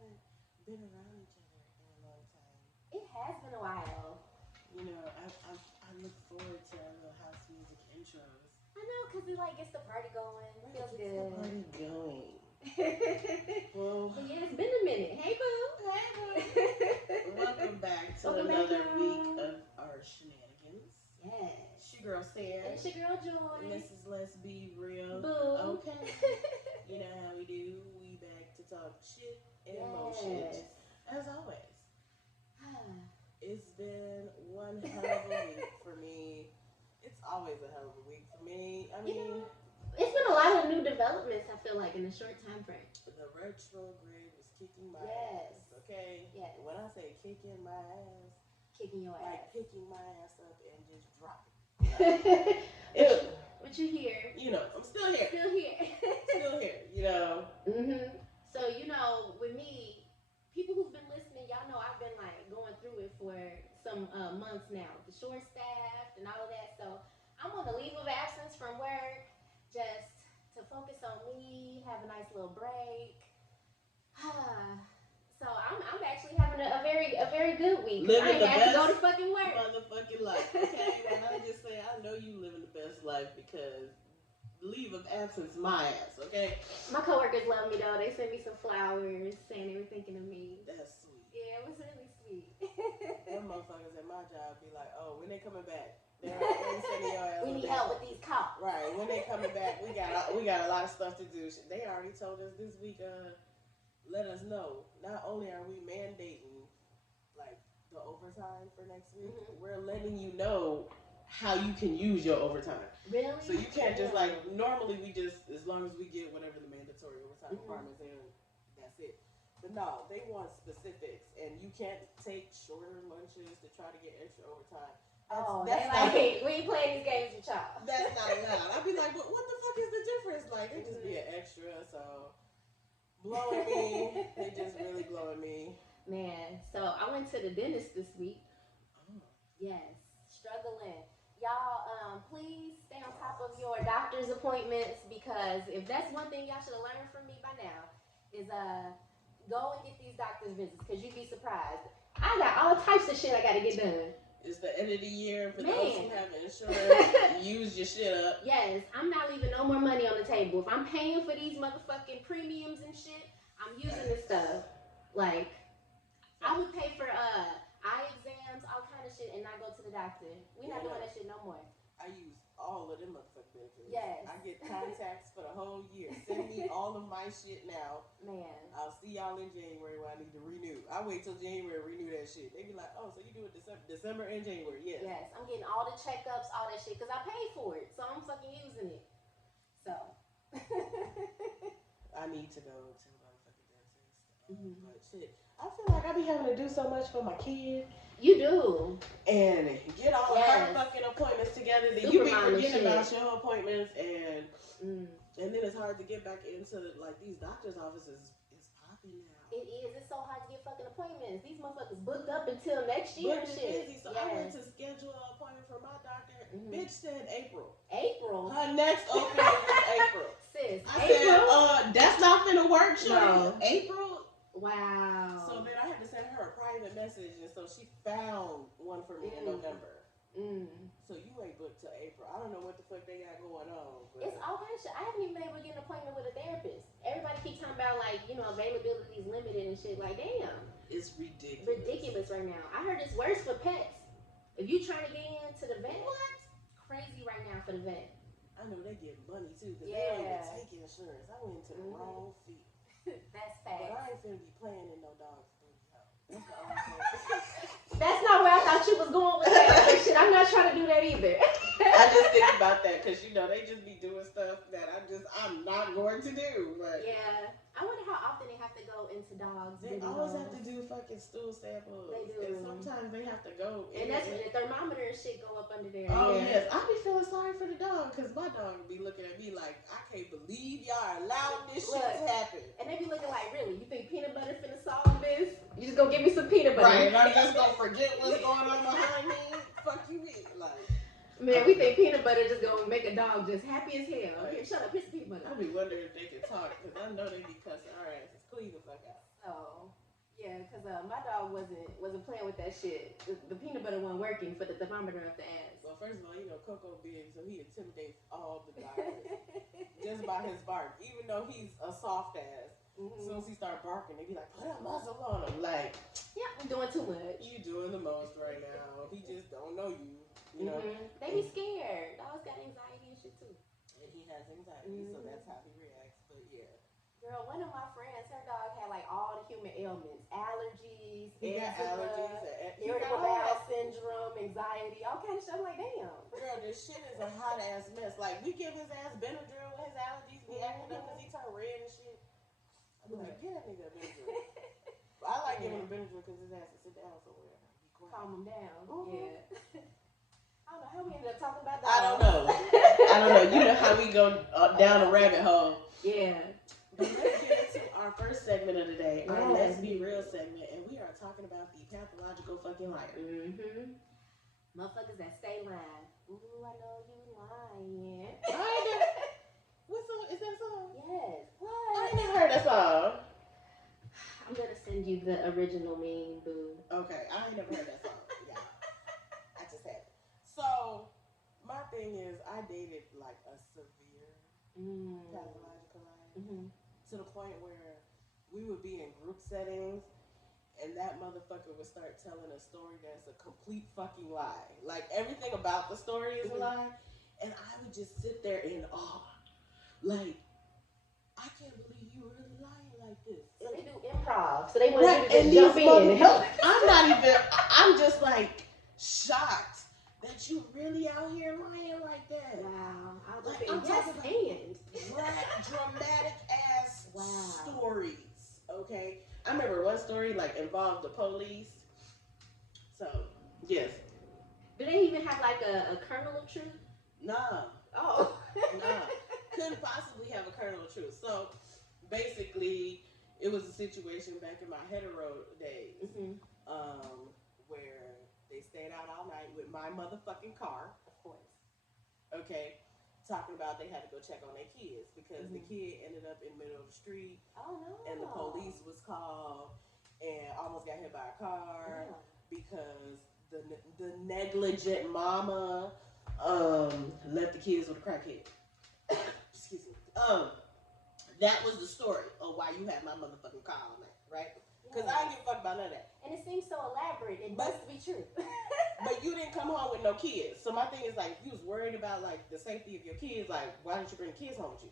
haven't been around each other in a long time. It has been a while. You know, I look forward to our little house music intros. I know, because it like gets the party going. Right, Feels keeps good. the party going. Well, But yeah, it's been a minute. Hey, boo. hey, boo. Welcome back to Welcome another back, week y'all. of our shenanigans. Yes. It's your girl Sarah. And it's your girl Joy. And this is Let's Be Real. Boo. Okay. You know how we do. We back to talk shit and motion. As always. It's been one hell of a week for me. It's always a hell of a week for me. I mean, it's been a lot of new developments, I feel like, in a short time frame. The retrograde was kicking my ass. Okay? Yes. When I say kicking my ass, kicking your like ass. picking my ass up and just dropping. What you hear? You know, I'm still here. Still here. Still here, you know. So, you know, with me, people who've been listening, y'all know I've been like going through it for some months now. The short staffed and all of that. So I'm on a leave of absence from work just to focus on me, have a nice little break. So I'm actually having a very good week. Living I ain't the had best to go to fucking work. Motherfucking life. Okay, and I just say I know you living the best life because leave of absence my ass. Okay. My coworkers love me though. They sent me some flowers saying they were thinking of me. That's sweet. Yeah, it was really sweet. Them motherfuckers at my job be like, oh, when they coming back? They're sending your ass. We need help with these cops. Right. When they coming back, we got a lot of stuff to do. They already told us this week. Let us know. Not only are we mandating like the overtime for next week, we're letting you know how you can use your overtime. Really? So you can't just like normally we just as long as we get whatever the mandatory overtime requirements and that's it. But no, they want specifics, and you can't take shorter lunches to try to get extra overtime. That's like, we ain't playing these games with y'all. That's not allowed. I'd be like, but what the fuck is the difference? Like, it just be an extra, so blowing me. They just really blowing me. Man, so I went to the dentist this week. Yes, struggling. Y'all, please stay on top of your doctor's appointments, because if that's one thing y'all should have learned from me by now is go and get these doctor's visits, because you'd be surprised. I got all types of shit I got to get done. It's the end of the year. For those who have insurance, use your shit up. Yes, I'm not leaving no more money on the table. If I'm paying for these motherfucking premiums and shit, I'm using this stuff. Like, I would pay for eye exams, all kind of shit, and not go to the doctor. We're not doing that shit no more. I use all of them motherfucking benefits. Yes. I get contacts for the whole year. Send me all of my shit now. Man. I'll see y'all in January when I need to renew. I wait till January to renew that shit. They be like, oh, so you do it December and January. Yes. Yes. I'm getting all the checkups, all that shit, because I paid for it. So I'm fucking using it. So. I need to go to a motherfucking dentist. But shit, I feel like I be having to do so much for my kid. You do. And get all her fucking appointments together. Then you be forgetting about your appointments, and then it's hard to get back into like these doctor's offices. It's popping now. It is. It's so hard to get fucking appointments. These motherfuckers booked up until next year and shit. Busy. So I went to schedule an appointment for my doctor. Bitch said April. April. Her next opening is April. Sis. I said, that's not finna work, shorty. No. April. Wow. So then I had to send her a private message, and so she found one for me in November. So you ain't booked till April. I don't know what the fuck they got going on. But it's all kind of shit. I haven't even been able to get an appointment with a therapist. Everybody keeps talking about like, you know, availability is limited and shit. Like, damn. It's ridiculous. Ridiculous right now. I heard it's worse for pets. If you trying to get into the vet, crazy right now for the vet. I know they get money too, because they don't even take insurance. I went to the wrong field. That's fast. But I ain't finna be playing in no dog's booty hole. That's the only thing. That's not where I thought you was going with that. But shit, I'm not trying to do that either. I just think about that because, you know, they just be doing stuff that I'm not going to do. But yeah. I wonder how often they have to go into dogs. They always have to do fucking stool samples. They do. And sometimes they have to go. And that's when the thermometer and shit go up under there. Oh, yes. I be feeling sorry for the dog because my dog be looking at me like, I can't believe y'all allowed this shit to happen. And they be looking like, really? You think peanut butter finna solve this? You just gonna give me some peanut butter. Right, and I'm just gonna forget what's going on behind me? Fuck you mean? Like, man, we think peanut butter just gonna make a dog just happy as hell. Here, shut up, here's peanut butter. I be wondering if they can talk because I know they be cussing our asses clean the fuck out. Oh. Cause my dog wasn't playing with that shit. The peanut butter wasn't working for the thermometer up the ass. Well, first of all, Coco big, so he intimidates all the dogs just by his bark. Even though he's a soft ass, as soon as he start barking, they be like, "Put a muzzle on him!" Like, yeah, I'm doing too much. You doing the most right now. He just don't know you. You know. They be scared. Dogs got anxiety and shit too. And he has anxiety, so that's how he reacts. But yeah. Girl, one of my friends, her dog had like all the human ailments, allergies, irritable bowel syndrome, anxiety, all kind of stuff. I'm like, damn. Girl, this shit is a hot ass mess. Like, we give his ass Benadryl when his allergies be acting up because he turn red and shit. I'm like, get that nigga a Benadryl. I like giving him Benadryl because his ass will sit down somewhere. Calm him down. Yeah. I don't know how we ended up talking about that. I don't know. You know how we go down a rabbit hole. Yeah. But let's get into our first segment of the day, our Let's Be Real segment, and we are talking about the pathological fucking liar. Motherfuckers that stay lying. Ooh, I know you lying. What song? Is that a song? Yes. What? I ain't never heard that song. I'm gonna send you the original meme, boo. Okay, I ain't never heard that song. Yeah. I just had it. So, my thing is, I dated like a severe pathological liar. To the point where we would be in group settings and that motherfucker would start telling a story that's a complete fucking lie. Like, everything about the story is a lie. And I would just sit there in awe. Like, I can't believe you really lying like this. So they do improv. So they want you to just jump in and help. I'm just like shocked that you really out here lying like that. Wow. I'm talking about dramatic ass stories. Okay. I remember one story like involved the police. So, yes. Do they even have like a kernel of truth? Nah. Oh. Nah. Couldn't possibly have a kernel of truth. So, basically, it was a situation back in my hetero days where they stayed out all night with my motherfucking car. Of course. Okay. Talking about they had to go check on their kids because the kid ended up in the middle of the street. Oh, no. And the police was called and almost got hit by a car because the negligent mama left the kids with a crackhead. Excuse me. That was the story of why you had my motherfucking car all night, right? Because I didn't give a fuck about none of that. And it seems so elaborate. It must be true. But you didn't come home with no kids. So my thing is like, you was worried about like the safety of your kids. Like, why didn't you bring kids home with you?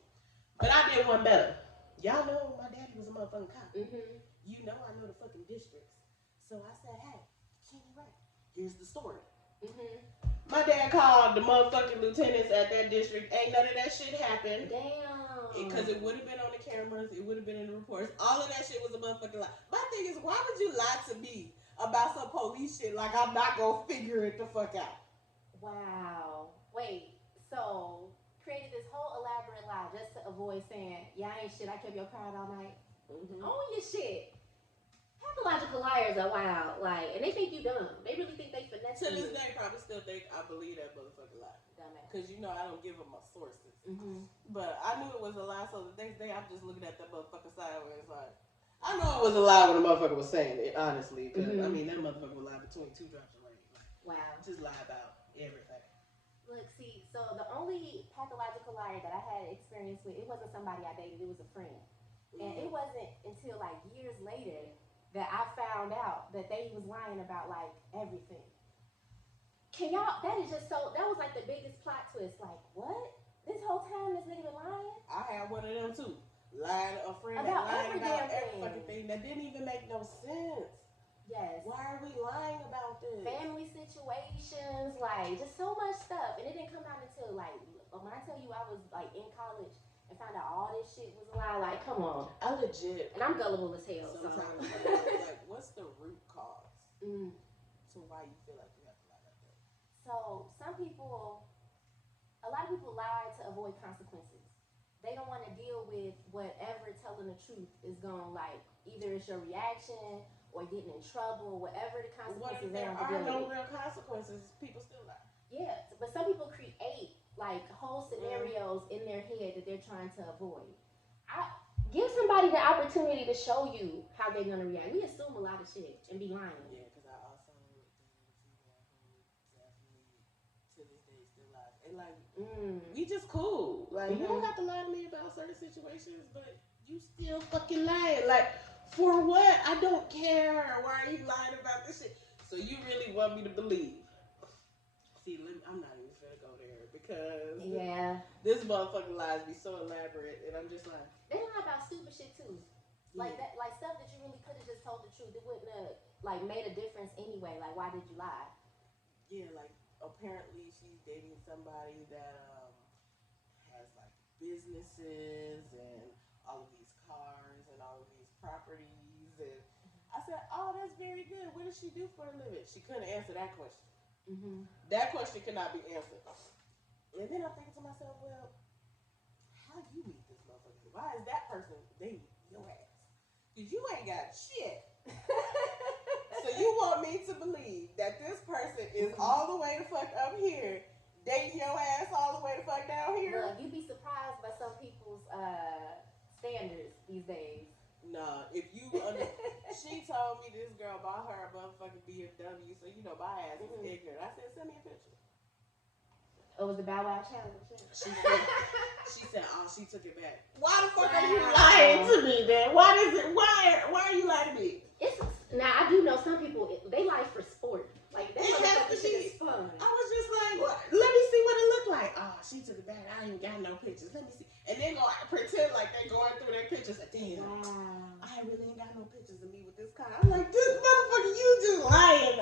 But I did one better. Y'all know my daddy was a motherfucking cop. You know I know the fucking districts. So I said, hey, Kenny Ray, here's the story. My dad called the motherfucking lieutenants at that district. Ain't none of that shit happened. Damn. Because it would have been on the cameras. It would have been in the reports. All of that shit was a motherfucking lie. My thing is, why would you lie to me about some police shit like I'm not going to figure it the fuck out? Wow. Wait. So, created this whole elaborate lie just to avoid saying, yeah, I ain't shit. I kept your car all night. Own your shit. Pathological liars are wild, like, and they think you dumb. They really think they finesse you. To this day, probably still think I believe that motherfucking lie. Dumbass. Because I don't give them my sources. But I knew it was a lie, so the next day I'm just looking at that motherfucker sideways like, I know it was a lie when the motherfucker was saying it, honestly. Because, I mean, that motherfucker would lie between 2 drops of rain. Wow. Just lie about everything. Look, see, so the only pathological liar that I had experience with, it wasn't somebody I dated, it was a friend. And it wasn't until like years later that I found out that they was lying about like everything. Can y'all, that is just so, that was like the biggest plot twist. Like, what? This whole time this nigga been lying? I had one of them too. Lying, a friend about that lied about every thing. fucking thing that didn't even make no sense. Yes. Why are we lying about this? Family situations, like just so much stuff. And it didn't come out until like, when I tell you I was like in college and found out all this shit was a lie, like, come on. I legit. And I'm gullible as hell. Sometimes like, what's the root cause to why you feel like you have to lie like that? So a lot of people lie to avoid consequences. They don't want to deal with whatever telling the truth is going to, like, either it's your reaction or getting in trouble, whatever the consequences they are. There are no real consequences. People still lie. Yeah, but some people create like whole scenarios in their head that they're trying to avoid. Give somebody the opportunity to show you how they're gonna react. We assume a lot of shit and be lying. Yeah, because I also dated a female who definitely to this day still lies. And like, we just cool. Like, you don't have to lie to me about certain situations, but you still fucking lying. Like, for what? I don't care. Why are you lying about this shit? So you really want me to believe? See, I'm not even finna go there because this motherfucking lies be so elaborate, and I'm just like, they lie about stupid shit too, like that, like stuff that you really could have just told the truth. It wouldn't have like made a difference anyway. Like, why did you lie? Yeah, like apparently she's dating somebody that has like businesses and all of these cars and all of these properties, and I said, oh, that's very good. What does she do for a living? She couldn't answer that question. That question cannot be answered. And then I'm thinking to myself, well, how you meet this motherfucker? Why is that person dating your ass? Because you ain't got shit. So you want me to believe that this person is all the way the fuck up here, dating your ass all the way the fuck down here? Look, you'd be surprised by some people's standards these days. Nah, if you she told me this girl bought her a motherfucking BMW, so you know my ass is ignorant. I said, send me a picture. Oh, was the Bow Wow challenge? She said, oh, she took it back. Why the fuck are you lying to me then? Why are you lying to me? Now I do know some people, they lie for sport. Like, that motherfucker shit is fun. I was just like, let me see what it looked like. Oh, she took it back. I ain't got no pictures. Let me see. And then gonna pretend like they're going through their pictures. Like, damn, I really ain't got no pictures of me with this car. I'm like, this motherfucker, you just lying.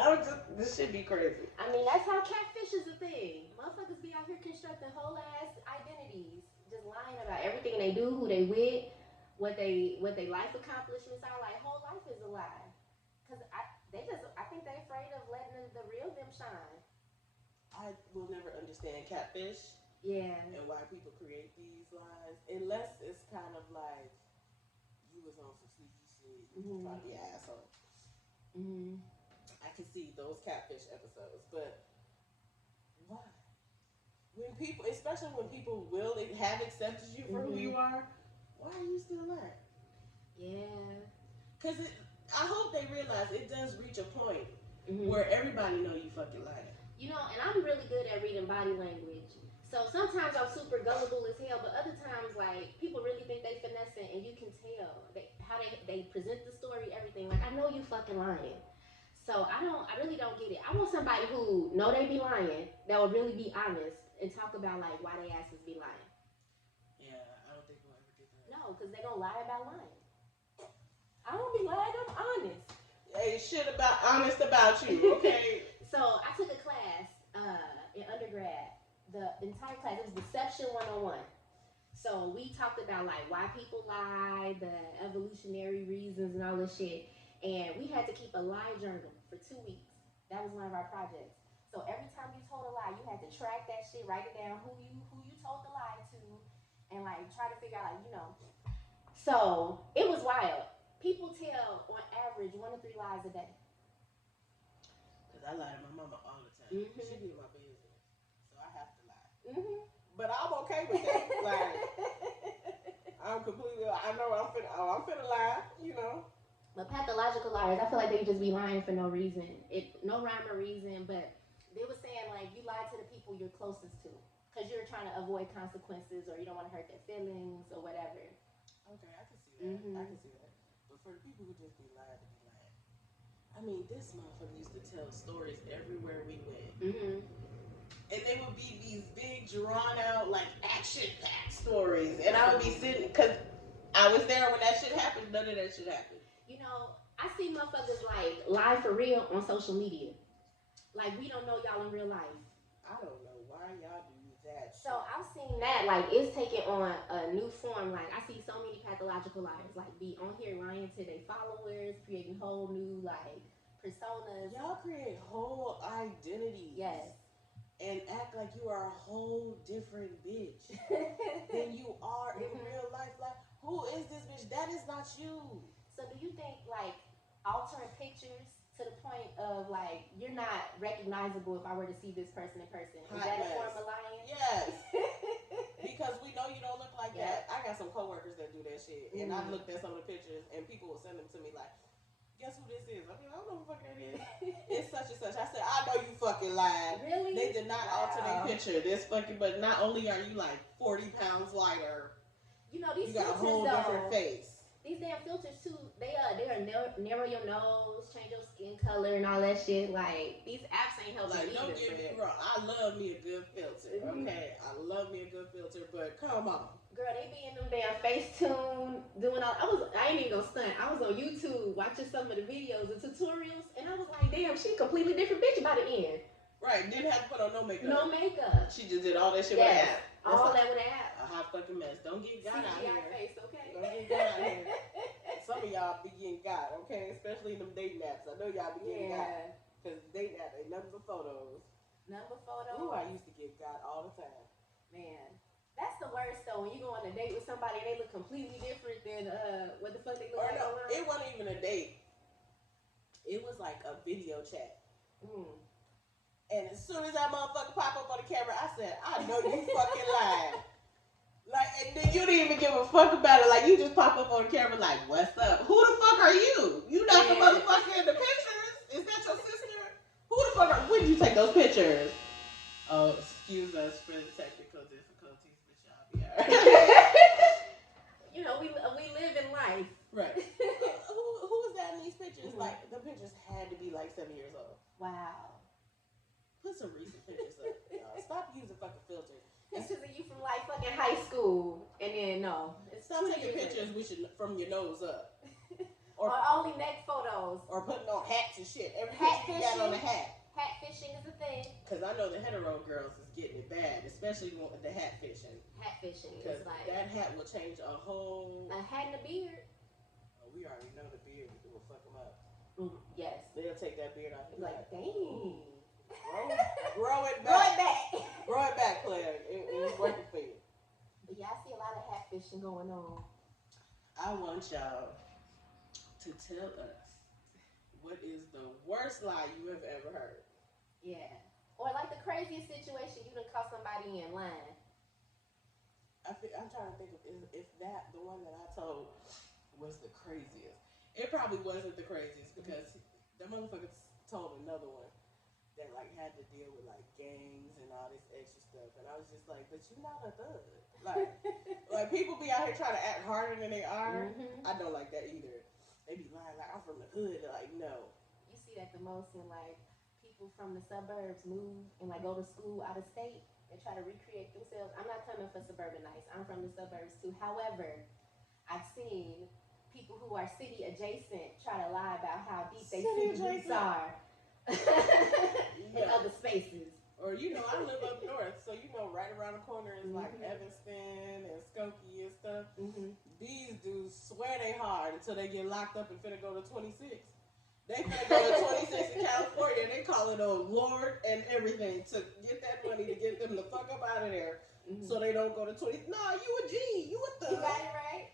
This should be crazy. I mean, that's how catfish is a thing. Motherfuckers be out here constructing whole ass identities, just lying about everything they do, who they with, what they life accomplishments are. Like, whole life is a lie. Cause I think they're afraid of letting the real them shine. I will never understand catfish. Yeah. And why people create these lies, unless it's kind of like you was on some sneaky shit, you probably asshole. I can see those catfish episodes, but why? When people, especially when people will have accepted you for who you are, why are you still lying? Yeah. Because I hope they realize it does reach a point where everybody know you fucking lying. You know, and I'm really good at reading body language. So sometimes I'm super gullible as hell, but other times, like, people really think they finessing, and you can tell how they present the story, everything. Like, I know you fucking lying. So I really don't get it. I want somebody who know they be lying, that will really be honest and talk about like why they asses be lying. Yeah, I don't think we'll ever get that. No, because they gonna lie about lying. I don't be lying, I'm honest. Hey, shit about honest about you, okay? So I took a class in undergrad. The entire class, it was Deception 101. So we talked about like why people lie, the evolutionary reasons and all this shit. And we had to keep a lie journal for 2 weeks. That was one of our projects. So every time you told a lie, you had to track that shit, write it down, who you told the lie to, and like try to figure out, like, you know. So it was wild. People tell on average 1 to 3 lies a day. Cause I lie to my mama all the time. She be in my business, so I have to lie. But I'm okay with that. Like, I'm completely. I know I'm finna lie. You know. But pathological liars, I feel like they just be lying for no reason. No rhyme or reason, but they were saying like you lie to the people you're closest to because you're trying to avoid consequences or you don't want to hurt their feelings or whatever. Okay, I can see that. I can see that. But for the people who just be lying to be lying, I mean, this motherfucker used to tell stories everywhere we went. And they would be these big, drawn out, like action-packed stories, and I would be sitting because I was there when that shit happened. None of that shit happened. You know, I see motherfuckers like lie for real on social media. Like, we don't know y'all in real life. I don't know why y'all do that. So I've seen that, like, it's taking on a new form. Like, I see so many pathological liars, like, be on here lying to their followers, creating whole new, like, personas. Y'all create whole identities. Yes. And act like you are a whole different bitch than you are in real life. Like, who is this bitch? That is not you. So do you think, like, altering pictures to the point of, like, you're not recognizable if I were to see this person in person, is that a form of lying? Yes. Because we know you don't look like like that. I got some coworkers that do that shit, and I looked at some of the pictures, and people will send them to me like, guess who this is? I mean, I don't know who the fuck that is. It's such and such. I said, I know you fucking lied. Really? They did not alter their picture. This fucking, but not only are you like 40 pounds lighter, you know, these you got a whole different face. These damn filters too, they'll narrow your nose, change your skin color and all that shit. Like, these apps ain't helping like, either. Don't get me wrong, I love me a good filter, okay? I love me a good filter, but come on. Girl, they be in them damn Facetune doing all. I ain't even gonna stunt. I was on YouTube watching some of the videos and tutorials, and I was like, damn, she a completely different bitch by the end. Right, didn't have to put on no makeup. No makeup. She just did all that shit with an app. All that with an app. A hot fucking mess. Don't get got out here. Face, okay? Don't get got out here. Some of y'all be getting got, okay? Especially in them dating apps. I know y'all be getting got. Because dating apps ain't nothing but photos. Nothing but photos? Ooh, I used to get got all the time. Man. That's the worst though, when you go on a date with somebody and they look completely different than what the fuck they look like. No, it wasn't even a date. It was like a video chat. And as soon as that motherfucker pop up on the camera, I said, I know you fucking lied. Like, and then you didn't even give a fuck about it. Like, you just pop up on the camera like, what's up? Who the fuck are you? You not the motherfucker in the pictures? Is that your sister? Who the fuck are, when did you take those pictures? Oh, excuse us for the technical difficulties, but y'all be alright. You know, we live in life. Right. Who was that in these pictures? Like, the pictures had to be like 7 years old. Wow. Put some recent pictures up, y'all. Stop using fucking filters. Pictures of you from like fucking high school, and then stop taking pictures from your nose up, or only neck photos, or putting on hats and shit. Every picture you got on a hat. Hat fishing is a thing. Cause I know the hetero girls is getting it bad, especially the hat fishing. Hat fishing is like that hat will change a whole. A hat and a beard. Oh, we already know the beard will fuck them up. Yes. They'll take that beard off. Like dang. Grow it back. Grow it back, player. It was working for you. But yeah, I see a lot of hat fishing going on. I want y'all to tell us what is the worst lie you have ever heard. Yeah. Or like the craziest situation you done caught somebody in line. I'm trying to think of if that the one that I told was the craziest. It probably wasn't the craziest because the motherfucker told another one that like had to deal with like gangs and all this extra stuff, and I was just like, but you're not a thug. Like people be out here trying to act harder than they are. I don't like that either. They be lying like I'm from the hood. They're like, no. You see that the most in like people from the suburbs move and like go to school out of state and try to recreate themselves. I'm not coming for suburbanites. I'm from the suburbs too. However, I've seen people who are city adjacent try to lie about how deep they city roots are. In other spaces. Or I live up north, so right around the corner is like Evanston and Skokie and stuff. These dudes swear they hard until they get locked up and finna go to 26. They finna go to 26 in California and they call it a Lord and everything to get that money to get them the fuck up out of there. So they don't go to 20. Nah, you a G, you a thug. You got it right.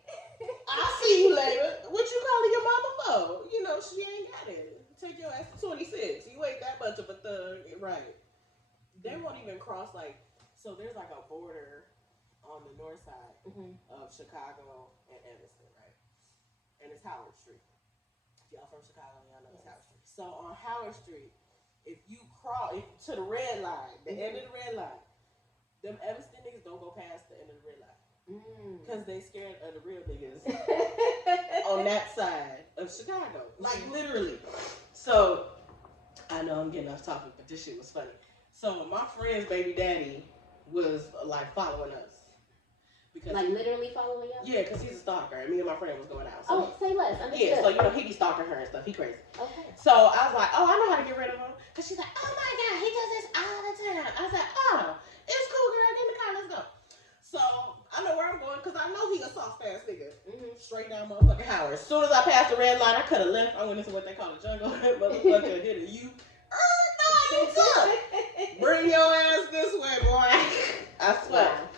I'll see you later. What you calling your mama for? She ain't got it. Take your ass to 26. You ain't that much of a thug, right? They won't even cross so there's like a border on the north side of Chicago and Evanston, right? And it's Howard Street. If y'all from Chicago, y'all know it's Howard Street. So on Howard Street, if you cross to the red line, the end of the red line, them Evanston niggas don't go past the end of the red line. Because they scared of the real niggas on that side of Chicago. Like, literally. So, I know I'm getting off topic, but this shit was funny. So, my friend's baby daddy was, like, following us. Because like, literally following us? Yeah, because he's a stalker, and me and my friend was going out. So say less. Understood. Yeah, so, he be stalking her and stuff. He crazy. Okay. So, I was like, oh, I know how to get rid of him. Because she's like, oh, my God, he does this all the time. I was like, oh, it's cool, girl. Get in the car. Let's go. So, I know where I'm going because I know he a soft-ass nigga. Straight down motherfucking Howard. As soon as I passed the red line, I could have left. I went into what they call the jungle. Motherfucker hit a U. No, you tough. Bring your ass this way, boy. I swear. Wow.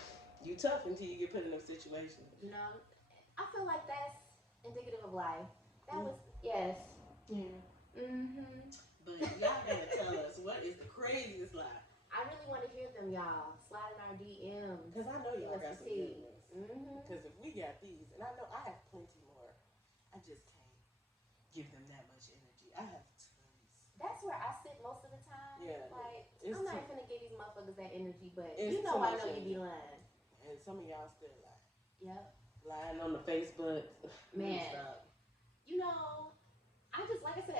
You tough until you get put in those situations. I feel like that's indicative of life. That was, yes. Yeah. But y'all gotta tell us, what is the craziest lie? I really want to hear them, y'all. Slide in our DMs. Because I know y'all got some good ones. Because if we got these, and I know I have plenty more, I just can't give them that much energy. I have tons. That's where I sit most of the time. Yeah. Like, I'm not even gonna give these motherfuckers that energy, but you I know energy. you be lying. And some of y'all still lie. Yep. Lying on the Facebook. Man. You know, I just, like I said,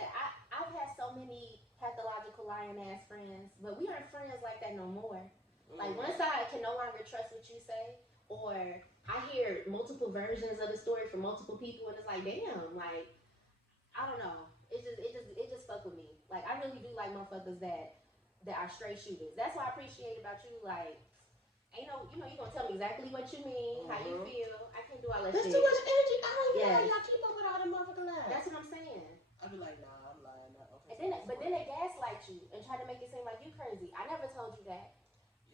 I've had so many pathological lying ass friends, but we aren't friends like that no more. Like, once I can no longer trust what you say, or I hear multiple versions of the story from multiple people, and it's like, damn, like, I don't know. It just fuck with me. Like, I really do like motherfuckers that are straight shooters. That's what I appreciate about you. Like, ain't no, you know, you gonna tell me exactly what you mean, how you feel. I can't do all that shit. There's too much energy. I don't even know how y'all keep up with all the motherfucking lies. That's what I'm saying. I be like, nah, I'm lying. Nah, okay. And then, but then they gaslight you and try to make it seem like you crazy. I never told you that.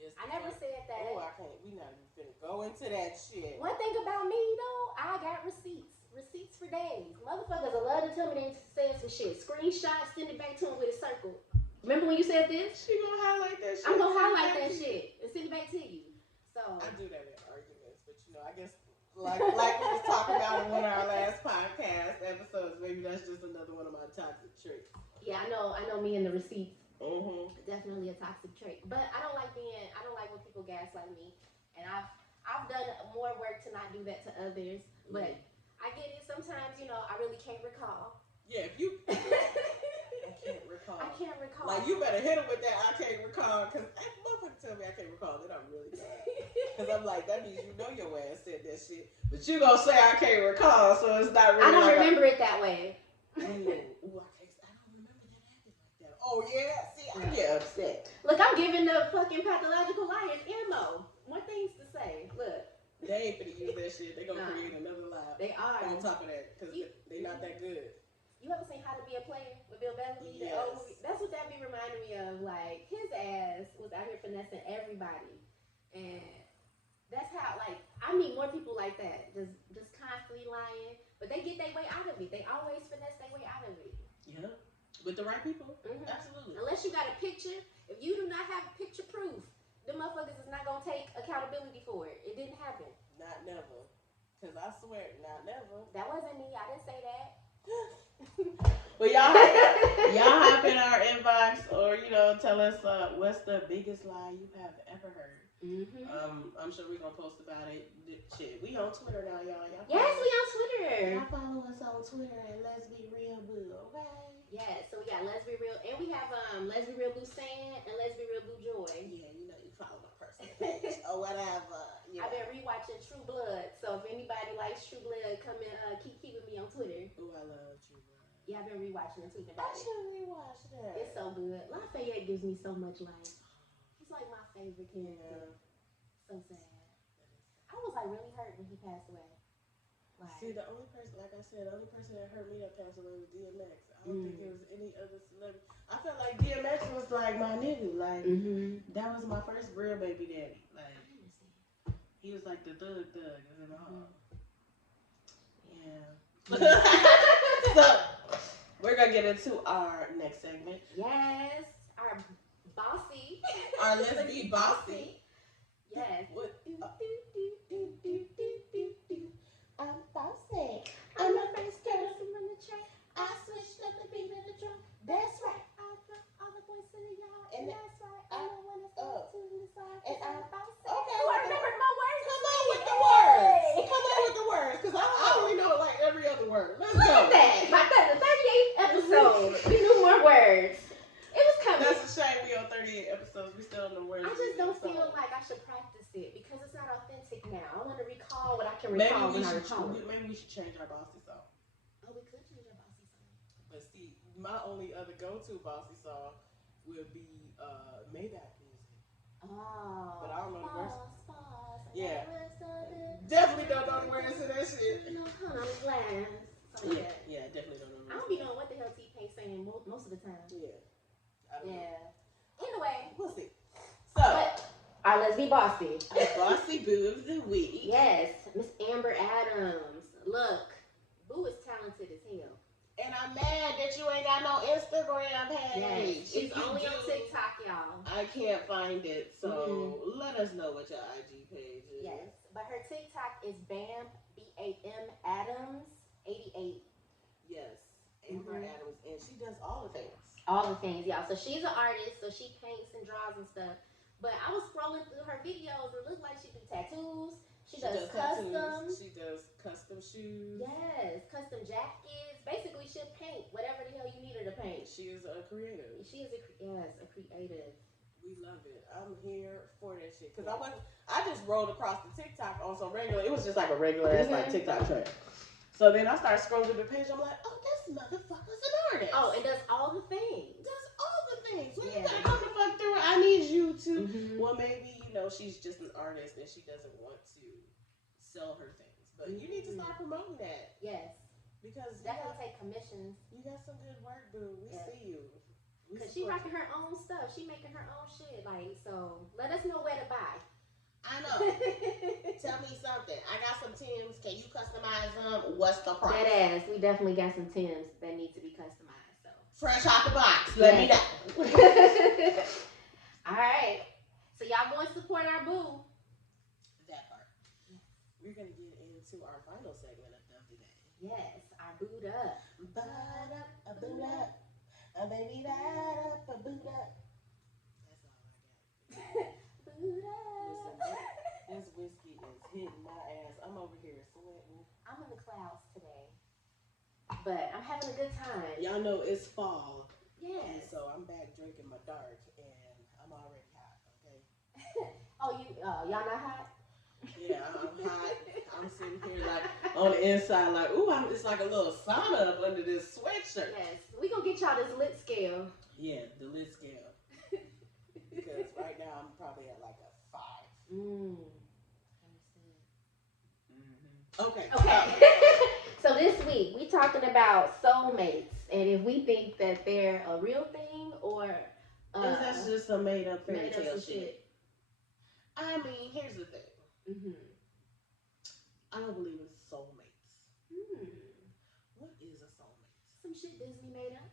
Yes, I never said that. Oh, I can't. We not even finna go into that shit. One thing about me though, I got receipts. Receipts for days. Motherfuckers will love to tell me they said some shit. Screenshot, send it back to them with a circle. Remember when you said this? She gonna highlight that shit. I'm gonna highlight that shit and send it back to you. So I do that in arguments, but you know, I guess like we was talking about in one of our last podcast episodes, maybe that's just another one of my toxic traits. Yeah, I know me and the receipts. Mm-hmm. Definitely a toxic trait. But I don't like when people gaslight me. And I've done more work to not do that to others. But I get it. Sometimes, you know, I really can't recall. Yeah, if you I can't recall. Like, you better hit them with that I can't recall, because that motherfucker tell me I can't recall, then I'm really mad. Because I'm like, that means you know your ass said that shit. But you gonna say I can't recall, so it's not really. I don't remember it that way. I don't remember that happened like that. Oh, yeah? See, I get upset. Look, I'm giving the fucking pathological liars ammo. More things to say. Look. They ain't finna use that shit. They gonna create another lie. They are. On top of that, because they not that good. You ever seen How to Be a Player with Bill Bellamy? Yes. The old movie? That's what that be reminding me of. Like, his ass was out here finessing everybody. And that's how, like, I meet more people like that. Just constantly lying. But they get their way out of it. They always finesse their way out of it. Yeah. With the right people. Mm-hmm. Absolutely. Unless you got a picture. If you do not have picture proof, the motherfuckers is not going to take accountability for it. It didn't happen. Not never. Because I swear, not never. That wasn't me. I didn't say that. Well, y'all hop in our inbox, or tell us what's the biggest lie you have ever heard. Mm-hmm. I'm sure we're gonna post about it. Shit, we on Twitter now, y'all. Yes, we on Twitter. Y'all follow us on Twitter at Let's Be Real Boo, okay? Yeah, so we got Let's Be Real, and we have Let's Be Real Boo Sand and Let's Be Real Boo Joy. Yeah, you follow my personal page or whatever. I've been rewatching True Blood, so if anybody likes True Blood, come and keep keeping me on Twitter. Ooh, I love True Blood. Yeah, I've been rewatching and tweeting about it. I should rewatch that. It's so good. Lafayette gives me so much life. He's like my favorite character. Yeah. So sad. I was like really hurt when he passed away. Like, see, the only person, like I said, the only person that hurt me that passed away was DMX. I don't think there was any other celebrity. I felt like DMX was like my nigga. Like, that was my first real baby daddy. Like, he was like the thug and all. Yeah. So, we're going to get into our next segment. Yes. Our bossy. Our Let's Be Bossy. Yes. What? I'm bossy. I'm the first girl on the track. I switched up the beat of the drum. That's right. I put all the boys in the yard. And that's right. I'm the one that's going to the side. And I'm bossy. Okay. Oh, I remembered my words. Come on with the words. Come on with the words. Because I only know like every other word. Let's Look go. at that. By the 38th episode, we knew more words. It was coming. That's a shame we on 38 episodes. We still don't know words. I just don't feel like I should practice it because it's not authentic now. I want to recall what I can recall when I recall it. Maybe we should change our bossy song. Oh, we could change our bossy song. But see, my only other go-to bossy song would be Maybach music. Oh. But I don't know the words. Yeah. Definitely don't know the words to that shit. No, I'm glad. So, yeah, definitely don't know the words. I don't be knowing what the hell T-Pain's saying most of the time. Yeah. Anyway. We'll see. So. All right, let's be bossy. Our bossy boo of the week. Yes, Miss Amber Adams. Look, Boo is talented as hell. And I'm mad that you ain't got no Instagram page. Yes, it's only on TikTok, y'all. I can't find it, so let us know what your IG page is. Yes. But her TikTok is Bam BAM Adams 88. Yes, Amber Mm-hmm. Adams, and she does all the things. All the things, y'all. So she's an artist, so she paints and draws and stuff. But I was scrolling through her videos and it looked like she do tattoos. She does custom. Tattoos. She does custom shoes. Yes, custom jackets. Basically, she'll paint whatever the hell you need her to paint. She is a creative. She is a creative. We love it. I'm here for that shit. Cause I just rolled across the TikTok on some regular. It was just like a regular ass like TikTok trend. So then I started scrolling through the page. I'm like, oh, this motherfucker's an artist. Oh, and does all the things. Does all the things. When you gotta come the fuck through, I need you to. Well, maybe she's just an artist and she doesn't want to sell her things, but you need to start promoting that. Yes. Because definitely take commissions. You got some good work, boo. We see you. Because she rocking her own stuff. She making her own shit. Like, so let us know where to buy. I know. Tell me something. I got some Tims. Can you customize them? What's the price? That ass. We definitely got some Tims that need to be customized. So fresh out the box. Let me know. All right. So y'all going to support our boo. That part. We're going to get into our final segment of the day. Yes, our booed up. Booed up, a boot up. A baby that up, a boot up. That's all I got. Boot up. Listen, this whiskey is hitting my ass. I'm over here sweating. I'm in the clouds today. But I'm having a good time. Y'all know it's fall. Yes. And so I'm back drinking my dark and I'm already hot, okay? Oh, y'all not hot? Yeah, I'm hot. I'm sitting here like on the inside like, ooh, it's like a little sauna up under this sweatshirt. Yes. We gonna get y'all this lit scale. Yeah, the lit scale. Because right now I'm probably at like a 5. Understood. Okay. So this week we talking about soulmates and if we think that they're a real thing or is that just a made up fairy tale shit? I mean, here's the thing. I don't believe in soulmates. What is a soulmate? Some shit Disney made up.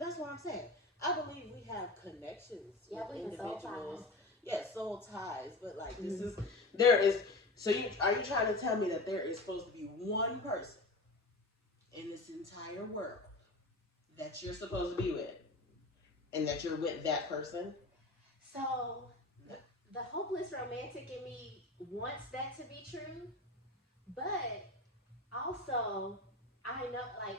That's what I'm saying. I believe we have connections with individuals. Soul ties. Yeah, soul ties. But like So are you trying to tell me that there is supposed to be one person in this entire world that you're supposed to be with, and that you're with that person? So the hopeless romantic in me wants that to be true, but also I know like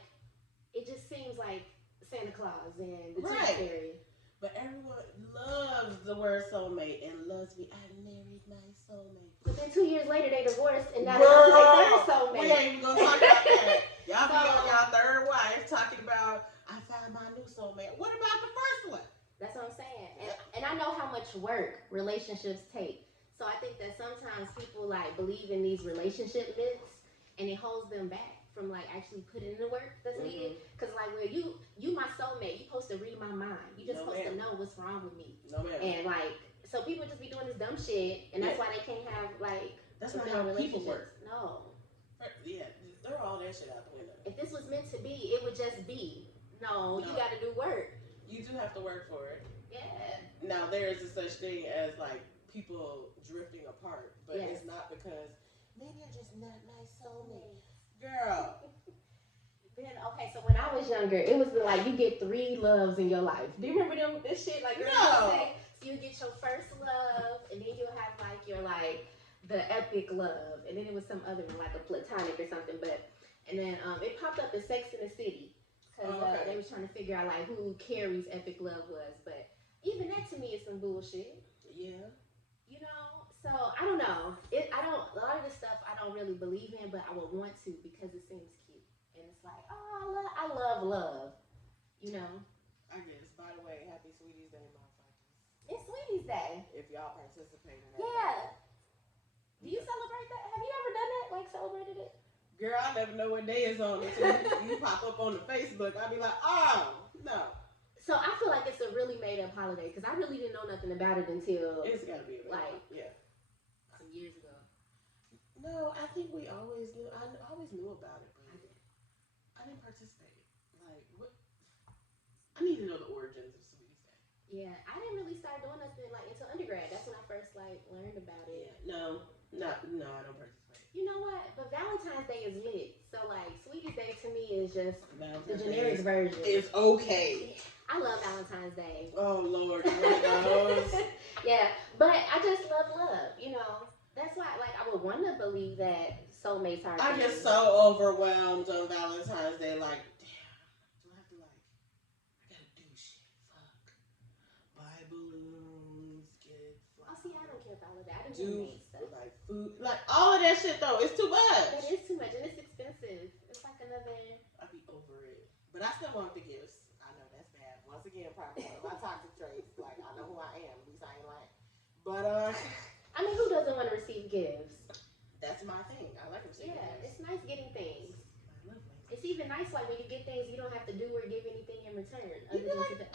it just seems like Santa Claus and the Tooth Fairy. But everyone loves the word soulmate and loves me. I married my soulmate. But then 2 years later they divorced and now they're on their third soulmate. We ain't even gonna talk about that. Y'all be on y'all third wife talking about I found my new soulmate. What about the first one? That's what I'm saying. And I know how much work relationships take. So I think that sometimes people like believe in these relationship myths and it holds them back from like actually putting in the work that's needed. Cause like well you my soulmate, you supposed to read my mind. You just supposed to know what's wrong with me. No ma'am. And like so people just be doing this dumb shit and that's why they can't have like that's not how people work. No. Yeah, throw all that shit out the window. If this was meant to be, it would just be. No, you gotta do work. You do have to work for it. Yeah. Now there is a such thing as like people drifting apart, but it's not because maybe you're just not my soulmate. Girl. Then okay, so when I was younger, it was like you get 3 loves in your life. Do you remember this shit? Like no. Say, so you get your first love, and then you'll have like your like the epic love, and then it was some other one like a platonic or something. But and then it popped up in Sex and the City because they was trying to figure out like who Carrie's epic love was. But even that to me is some bullshit. Yeah. You know. So I don't know. A lot of this stuff I don't really believe in, but I would want to because it seems cute. And it's like, oh, I love. You know. I guess. By the way, happy Sweeties Day, motherfuckers. It's Sweeties Day. If y'all participate in that. Yeah. Do you celebrate that? Have you ever done that? Like celebrated it? Girl, I never know what day it's on until you pop up on the Facebook. I'll be like, oh, no. So I feel like it's a really made up holiday because I really didn't know nothing about it until it's gotta be like some years ago. No, I think we always knew. I always knew about it, but I didn't participate. Like what? I need to know the origins of Sweeties Day. Yeah, I didn't really start doing nothing like until undergrad. That's when I first like learned about it. Yeah, no, No, no, I don't participate. You know what? But Valentine's Day is lit. So like Sweetie Day to me is just the Valentine's generic version. It's okay. I love Valentine's Day. Oh Lord, you one of those. Yeah, but I just love love. You know, that's why like I would want to believe that soulmates are. I get so overwhelmed on Valentine's Day. Like, damn, do I have to like? I gotta do shit. Fuck. Buy balloons. Get. Oh, see, I don't care about all of that. I Do stuff. like food, like all of that shit though. It's too much. That is too much, and it's expensive. It's like another. I be over it, but I still want the gifts. I know that's bad. Once again, probably one of my toxic traits. Like I know who I am. At least I ain't lying. But I mean, who doesn't want to receive gifts? That's my thing. I like receiving gifts. It's nice getting things. I love language. It's even nice like when you get things you don't have to do or give anything in return. You be like,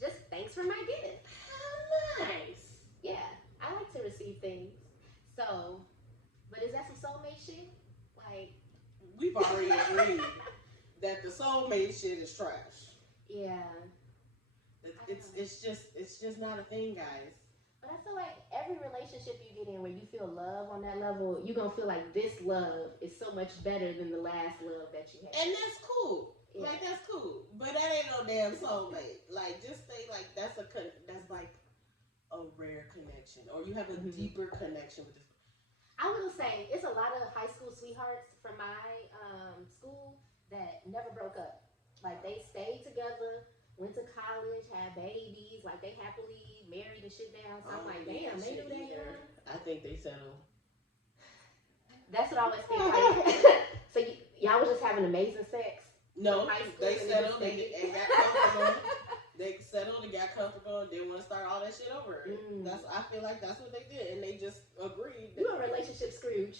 just thanks for my gift. How nice. Yeah, I like to receive things. So, but is that some soulmate shit? Like, we've already agreed that the soulmate shit is trash. Yeah. It's just not a thing, guys. But I feel like every relationship you get in where you feel love on that level, you're going to feel like this love is so much better than the last love that you had. And that's cool. Yeah. Like, that's cool. But that ain't no damn soulmate. Like, just say, like, that's like a rare connection. Or you have a deeper connection with this. I will say, it's a lot of high school sweethearts from my school that never broke up. Like, they stayed together, went to college, had babies, like they happily married and shit now. So I'm like, damn, they knew that young. I think they settled. That's what I always think. Like, so y'all was just having amazing sex? No, they settled and got comfortable. They settled and got comfortable and didn't want to start all that shit over. I feel like that's what they did, and they just agreed. You a relationship Scrooge.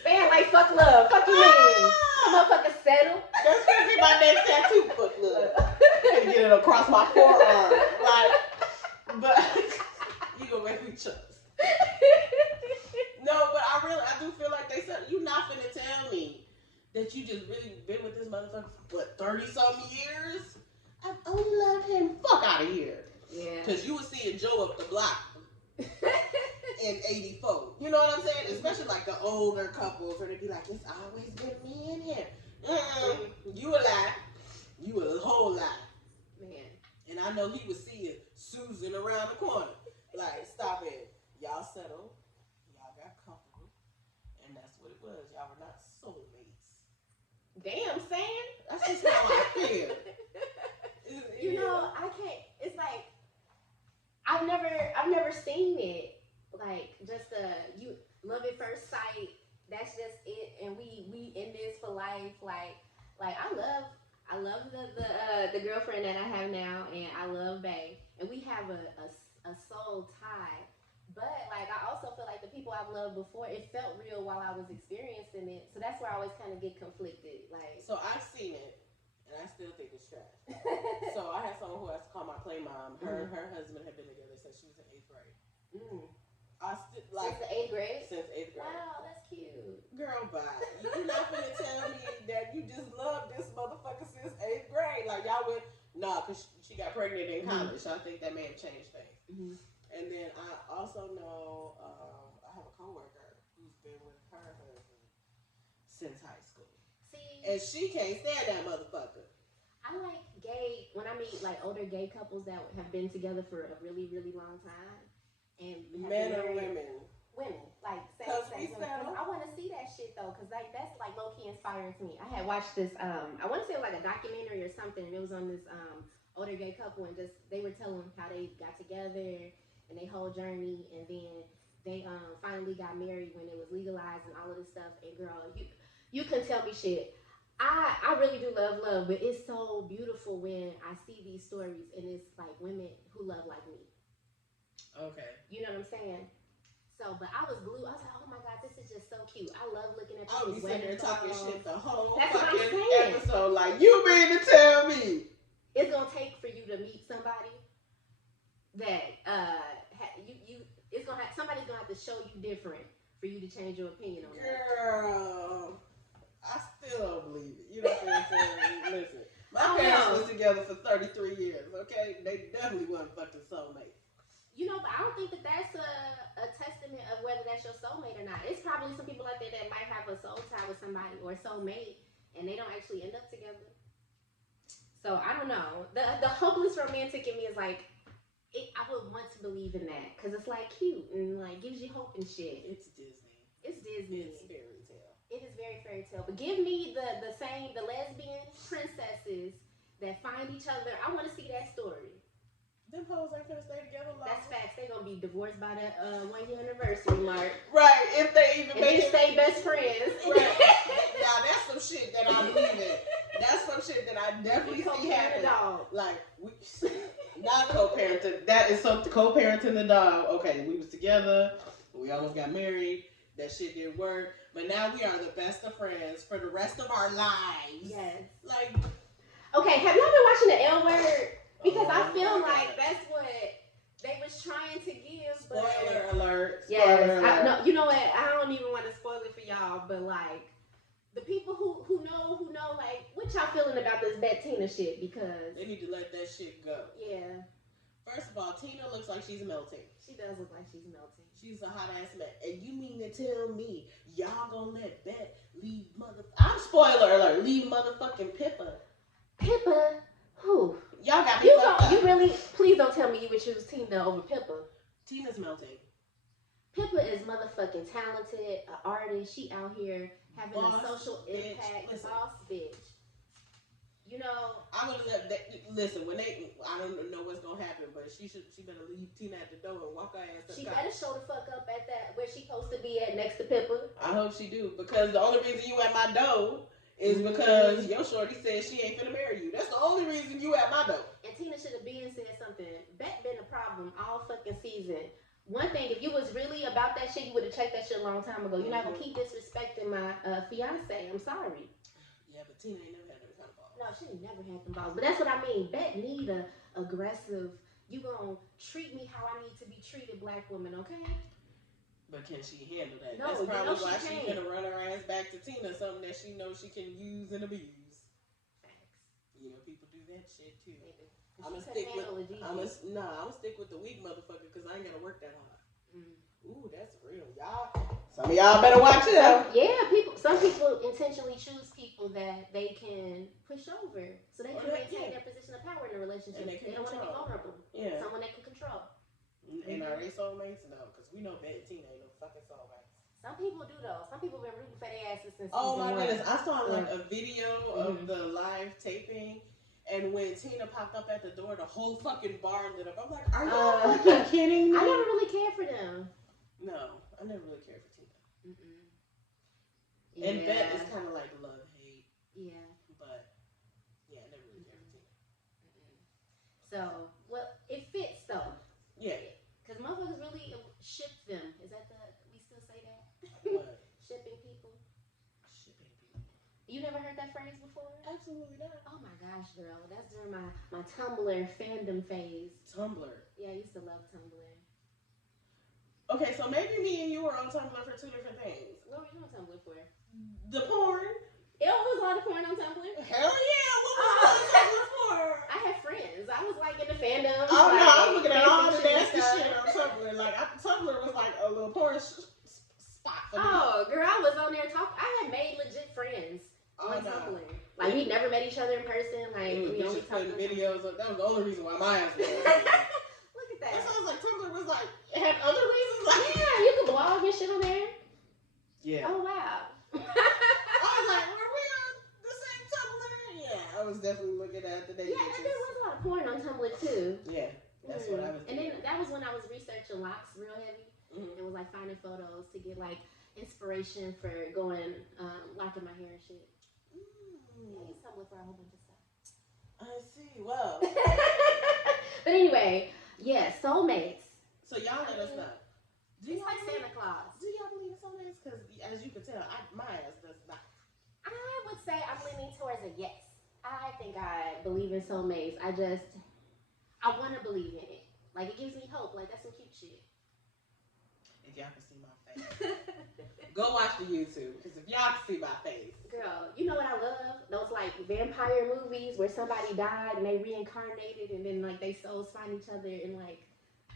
Stand like fuck love. Fuck you mean? Motherfucker settle. That's gonna be my next tattoo. Fuck love. I'm gonna get it across my forearm. Like, but you gonna make me trust. No, but I do feel like they said you not finna tell me that you just really been with this motherfucker for what 30-something years. I've only loved him. Fuck out of here. Yeah. Cause you was seeing Joe up the block in '84. You know what I'm saying? Especially like the older couples, where they be like, "It's always been me and him." You a lie. You a whole lie. Man. And I know he was seeing Susan around the corner. Like, stop it. Y'all settled. Y'all got comfortable. And that's what it was. Y'all were not soulmates. Damn, Sam. That's just how I feel. You know, I can't. It's like I've never seen it. Like just you love at first sight. That's just it, and we in this for life. Like I love the girlfriend that I have now, and I love Bae, and we have a soul tie. But like I also feel like the people I've loved before, it felt real while I was experiencing it. So that's where I always kind of get conflicted. Like, so I've seen it, and I still think it's trash. So I had someone who has to call my play mom. Her husband had been together since she was in 8th grade. I still like since the 8th grade. Since 8th grade. Wow, that's cute. Girl, bye. You're not gonna tell me that you just love this motherfucker since 8th grade. Like y'all went, nah, cause she got pregnant in college. So I think that may have changed things. And then I also know I have a coworker who's been with her husband since high school. See, and she can't stand that motherfucker. I like gay when I meet like older gay couples that have been together for a really, really long time. And men or women? Women, like sex. I want to see that shit though, cause like that's like low key inspiring to me. I had watched this. I want to say it was like a documentary or something, and it was on this older gay couple, and just they were telling how they got together and their whole journey, and then they finally got married when it was legalized and all of this stuff. And girl, you couldn't tell me shit. I really do love, but it's so beautiful when I see these stories, and it's like women who love like me. Okay. You know what I'm saying? So, but I was glued. I was like, oh my God, this is just so cute. I love looking at I was sitting there talking shit the whole fucking episode. Like, you mean to tell me it's gonna take for you to meet somebody that somebody's gonna have to show you different for you to change your opinion on that. Girl, I still don't believe it. You know what I'm saying? Listen, my parents was together for 33 years. Okay, they definitely wasn't fucking soulmates. But I don't think that that's a testament of whether that's your soulmate or not. It's probably some people out there that might have a soul tie with somebody or a soulmate, and they don't actually end up together. So I don't know. The hopeless romantic in me is like, I would want to believe in that because it's like cute and like gives you hope and shit. It's Disney. It's Disney. It's fairy tale. It is very fairy tale. But give me the lesbian princesses that find each other. I want to see that story. Them hoes ain't gonna stay together long. That's facts. They gonna be divorced by the 1 year anniversary mark. Right, if they even make it. Stay best friends. Right. Now that's some shit that I believe in. That's some shit that I definitely see happen. Like not co-parenting. That is something co-parenting the dog. Okay, we was together. We almost got married. That shit didn't work. But now we are the best of friends for the rest of our lives. Yes. Like. Okay, have y'all been watching the L Word? Because I feel like that's what they was trying to give. But Spoiler alert. Yes. Spoiler alert. No, you know what? I don't even want to spoil it for y'all, but like the people who know, like, what y'all feeling about this Bettina shit? Because they need to let that shit go. Yeah. First of all, Tina looks like she's melting. She does look like she's melting. She's a hot ass man. And you mean to tell me y'all gonna let Bet leave I'm spoiler alert, leave motherfucking Pippa. Pippa? Who? Y'all got me fucked up. You really, please don't tell me you would choose Tina over Pippa. Tina's melting. Pippa is motherfucking talented, an artist. She out here having a social impact. Boss bitch. You know, I'm gonna let that, listen. When I don't know what's gonna happen, but she better leave Tina at the door and walk her ass. She better show the fuck up at that where she supposed to be at next to Pippa. I hope she do, because the only reason you at my door is because your shorty said she ain't gonna marry you. That's the only reason you at my door. And Tina should have been said something. Bet been a problem all fucking season. One thing, if you was really about that shit, you would have checked that shit a long time ago. You're not gonna keep disrespecting my fiance. I'm sorry. Yeah, but Tina ain't never had no kind of balls. No, she ain't never had them balls. But that's what I mean. Bet need a aggressive. You gonna treat me how I need to be treated, black woman, okay? But can she handle that? No, that's probably why she's gonna run her ass back to Tina, something that she knows she can use and abuse. Facts. You know, people do that shit too. I'm gonna stick with the weak motherfucker because I ain't gotta work that hard. Ooh, that's real, y'all. Some of y'all better watch it out. Yeah, some people intentionally choose people that they can push over so they can maintain their position of power in a relationship. And they don't want to be vulnerable. Yeah. Someone they can control. And are they soulmates? No, because we know Bet and Tina ain't no fucking soulmates. Some people do though. Some people been rooting for their asses since Oh my goodness. I saw like a video of the live taping, and when Tina popped up at the door, the whole fucking bar lit up. I'm like, are you fucking kidding me? I never really cared for them. No, I never really cared for Tina. Yeah. And Bet is kind of like love hate. Yeah. But yeah, I never really cared for Tina. So, well, it fits though. Yeah. Because motherfuckers really ship them. Is that we still say that? What? Shipping people. Shipping people. You never heard that phrase before? Absolutely not. Oh my gosh, girl. That's during my Tumblr fandom phase. Tumblr. Yeah, I used to love Tumblr. Okay, so maybe me and you were on Tumblr for two different things. What were you on Tumblr for? The porn. It was a lot of porn on Tumblr. Hell yeah! What was you on Tumblr for? I had friends. I was like in the fandom. Oh no, I was looking at all the nasty shit on Tumblr. Like Tumblr was like a little porn spot for me. Oh, girl, I was on there talking. I had made legit friends on Tumblr. Like we never met each other in person. Like we only putting videos. That was the only reason why my ass was. Look at that. That sounds like Tumblr was like it had other reasons. Like yeah, you could blog and shit on there. Yeah. Oh wow. I was like, were we on the same Tumblr? Yeah, I was definitely looking at the dating. Yeah, there was a lot of porn on Tumblr too. Yeah, that's what I was doing. And then that was when I was researching locks real heavy. And was like finding photos to get like inspiration for going locking my hair and shit. Yeah, I used Tumblr for a whole bunch of stuff. I see. Well. But anyway, yeah, soulmates. So y'all let us know. It's like Santa Claus. Do y'all believe in soulmates? Because as you can tell, my ass does not. I would say I'm leaning towards a yes. I think I believe in soulmates. I want to believe in it. Like, it gives me hope. Like, that's some cute shit. If y'all can see my face. Go watch the YouTube. Because if y'all can see my face. Girl, you know what I love? Those, like, vampire movies where somebody died and they reincarnated and then, like, they souls find each other in, like,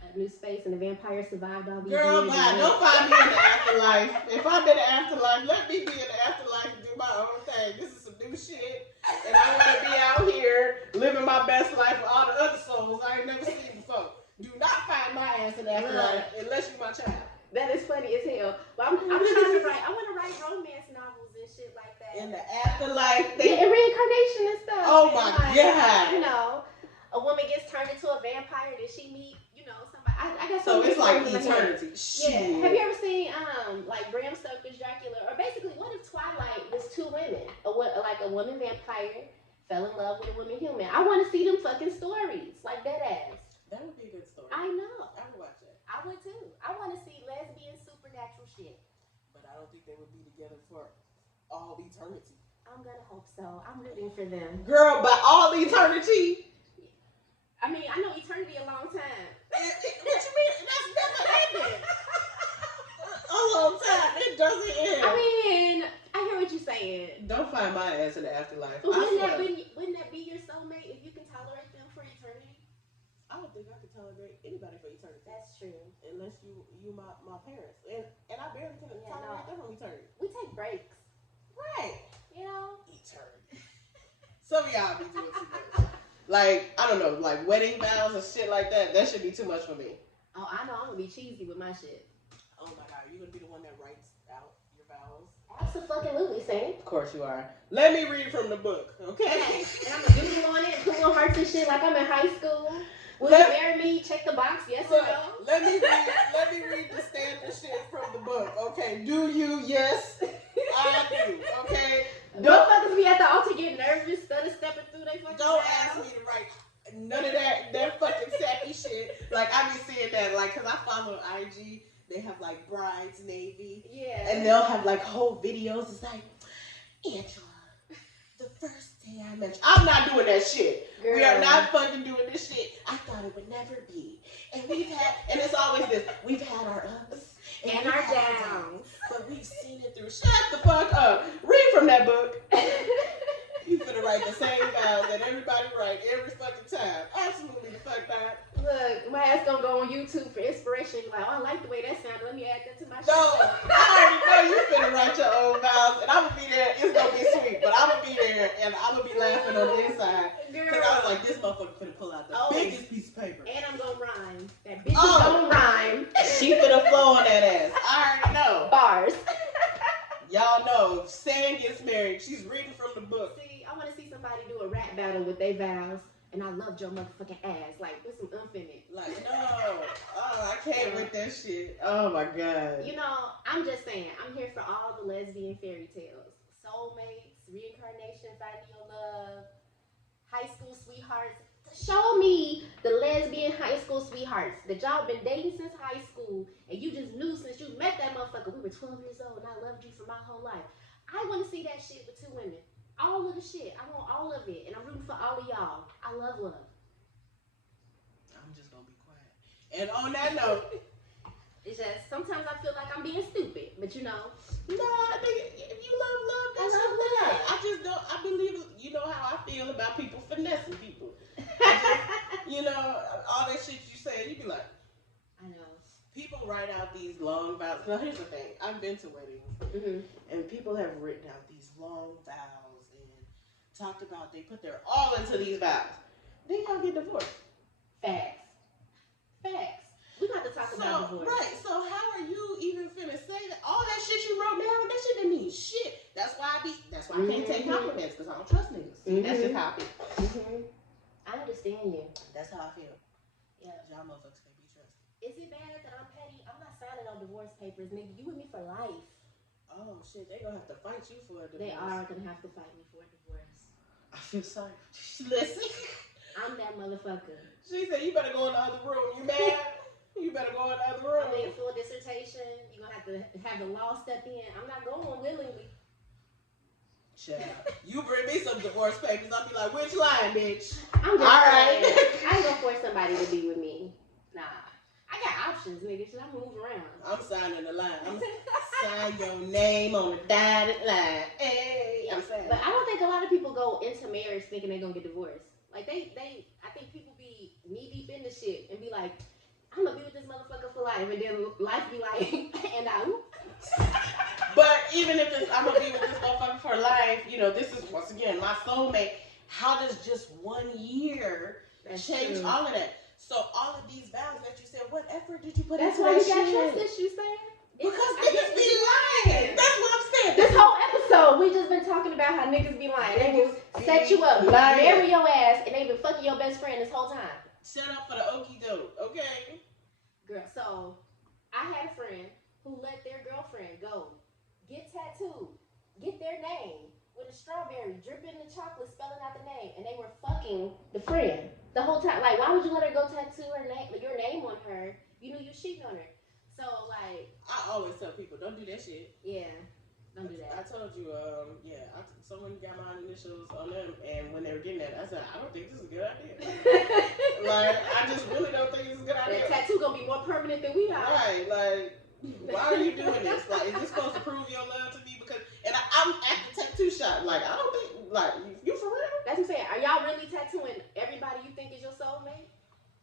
A new space and the vampire survived all these Girl, years. bye. Don't find me in the afterlife. If I'm in the afterlife, let me be in the afterlife and do my own thing. This is some new shit. And I want to be out here living my best life with all the other souls I ain't never seen before. Do not find my ass in the afterlife unless you my child. That is funny as hell. But I'm trying to write. I want to write romance novels and shit like that. In the afterlife, and reincarnation and stuff. Oh my god! You know, a woman gets turned into a vampire. Did she meet? You know, somebody. I got so it's like eternity. Yeah. Have you ever seen like Bram Stoker's Dracula? Or basically, what if Twilight was two women? Like a woman vampire fell in love with a woman human. I want to see them fucking stories like that ass. That would be a good story. I know. I would watch that. I would too. I want to see lesbian supernatural shit. But I don't think they would be together for all eternity. I'm gonna hope so. I'm rooting for them. Girl, by all eternity? I mean, I know eternity a long time. What you mean? That's never ending. A long time. It doesn't end. I mean, I hear what you're saying. Don't find my ass in the afterlife. But wouldn't that be your soulmate if you can tolerate them for eternity? I don't think I could tolerate anybody for eternity. That's true. Unless you my parents. And I barely can tolerate them from eternity. We take breaks. Right. You know? Eternity. Some of y'all be doing too much. Like, I don't know, like wedding vows and shit like that. That should be too much for me. Oh, I know. I'm going to be cheesy with my shit. Oh my god, you're going to be the one that writes out your vows? Absolutely, Sam. Of course you are. Let me read from the book, okay? And I'm going to doodle on it, put little hearts and shit like I'm in high school. Will you marry me? Check the box, yes or no? Let me read the standard shit from the book, okay? Do you? Yes, I do, okay? Motherfuckers be at the altar getting nervous, stepping through they fucking Don't ask me to write none of that fucking sappy shit. Like, I be seeing that, like, because I follow IG, they have, like, Brides Navy. Yeah. And they'll have, like, whole videos. It's like, Angela, the first day I met you. I'm not doing that shit. Girl. We are not fucking doing this shit. I thought it would never be. And and it's always this, we've had our ups and our downs. But we've seen it through. Shut the fuck up. Read from that book. You finna write the same vows that everybody write every fucking time. Absolutely the fuck not. Look, my ass gonna go on YouTube for inspiration. Like, oh, I like the way that sounded. Let me add that to my No, I already know you finna write your own vows, and I'm gonna be there. It's gonna be sweet, but I'm gonna be there, and I'm gonna be laughing on the inside. Because I was like, this motherfucker finna pull out the biggest piece of paper. And I'm gonna rhyme. That bitch is gonna rhyme. She finna flow on that ass. I already know. Bars. Y'all know, if Sam gets married, she's reading from the book. See, I want to see somebody do a rap battle with their vows, and I loved your motherfucking ass. Like, put some oomph in it. Like, no. Oh, I can't with that shit. Oh, my God. You know, I'm just saying, I'm here for all the lesbian fairy tales. Soulmates, reincarnation, finding your love, high school sweethearts. Show me the lesbian high school sweethearts that y'all been dating since high school, and you just knew since you met that motherfucker. We were 12 years old, and I loved you for my whole life. I want to see that shit with two women. All of the shit. I want all of it, and I'm rooting for all of y'all. I love love. I'm just gonna be quiet. And on that note, it's just sometimes I feel like I'm being stupid, but you know. No, I think if you love love, that's love. I just don't. I believe you know how I feel about people finessing people. You know, all that shit you say, you be like, I know. People write out these long vows. Now, here's the thing. I've been to weddings, and people have written out these long vows and talked about they put their all into these vows. Then y'all get divorced. Facts. We got to talk about divorce. Right. So how are you even finna say that? All that shit you wrote down, that shit didn't mean shit. That's why I can't take compliments, because I don't trust niggas. That's just how I feel. I understand you. That's how I feel. Yeah. Y'all motherfuckers can't be trusted. Is it bad that I'm petty? I'm not signing on divorce papers, nigga. You with me for life. Oh shit, they gonna have to fight you for a divorce. They are gonna have to fight me for a divorce. I feel sorry. Listen. I'm that motherfucker. She said, you better go in the other room. You mad? You better go in the other room. I'm in full dissertation. You're gonna have to have the law step in. I'm not going willingly. Child, you bring me some divorce papers, I'll be like, which line, bitch? I'm just saying, I ain't gonna force somebody to be with me. Nah. I got options, nigga. Should I move around? I'm signing the line. I'm sign your name on the dotted line. Hey, I'm saying. But I don't think a lot of people go into marriage thinking they're gonna get divorced. Like I think people be knee deep in the shit and be like, I'm gonna be with this motherfucker for life, and then life be like, and I. But even if it's, I'm gonna be with this motherfucker for life, you know, this is once again my soulmate. How does just 1 year change all of that? So all of these vows that you said, what effort did you put into that shit? That's why you got trust issues, saying. Because niggas be lying. That's what I'm saying. This whole episode, we just been talking about how niggas be lying. They will set you up, marry your ass, and they been fucking your best friend this whole time. Shut up for the okie doke, okay? Girl, so I had a friend who let their girlfriend go get tattooed, get their name with a strawberry dripping the chocolate, spelling out the name, and they were fucking the friend the whole time. Like, why would you let her go tattoo her name, your name on her? You knew you cheating on her. So, like, I always tell people, don't do that shit. Yeah, don't do that. I told you, someone got my initials on them, and when they were getting that, I said, I don't think this is a good idea. Like, I just really don't think this is a good idea. That tattoo gonna be more permanent than we are. Right, like, why are you doing this? Like, is this supposed to prove your love to me? Because, and I'm at the tattoo shop, like, I don't think, like, you for real? That's what I'm saying. Are y'all really tattooing everybody you think is your soulmate?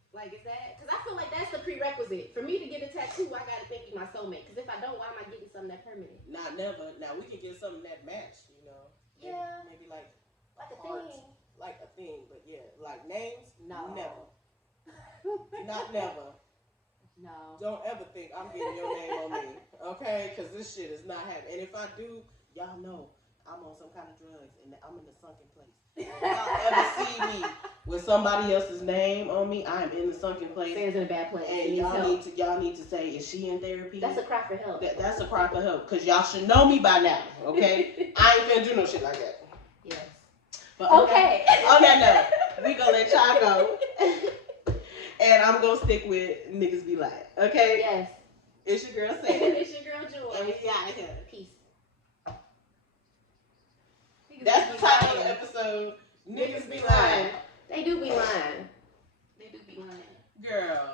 Like, is that? Because I feel like that's the prerequisite. For me to get a tattoo, I got to think you're my soulmate. Because if I don't, why am I getting something that permanent? Nah, never. Now, we can get something that match, you know? Yeah. Maybe like a hearts, thing. Like a thing, but yeah. Like names? No. Never. Not never. No. Don't ever think I'm getting your name on me, okay? Because this shit is not happening. And if I do, y'all know I'm on some kind of drugs and I'm in the sunken place. If y'all ever see me with somebody else's name on me, I'm in the sunken place. Sam's in a bad place. And y'all need to say, is she in therapy? That's a cry for help. That's a cry for help. Because y'all should know me by now, okay? I ain't gonna do no shit like that. Yes. But okay. On that note, we gonna let y'all go. And I'm gonna stick with niggas be lying, okay? Yes. It's your girl Sam. It's your girl Jewel. And we out of here. Peace. That's the title of the episode. Niggas be lying. They do be lying. They do be lying. Girl.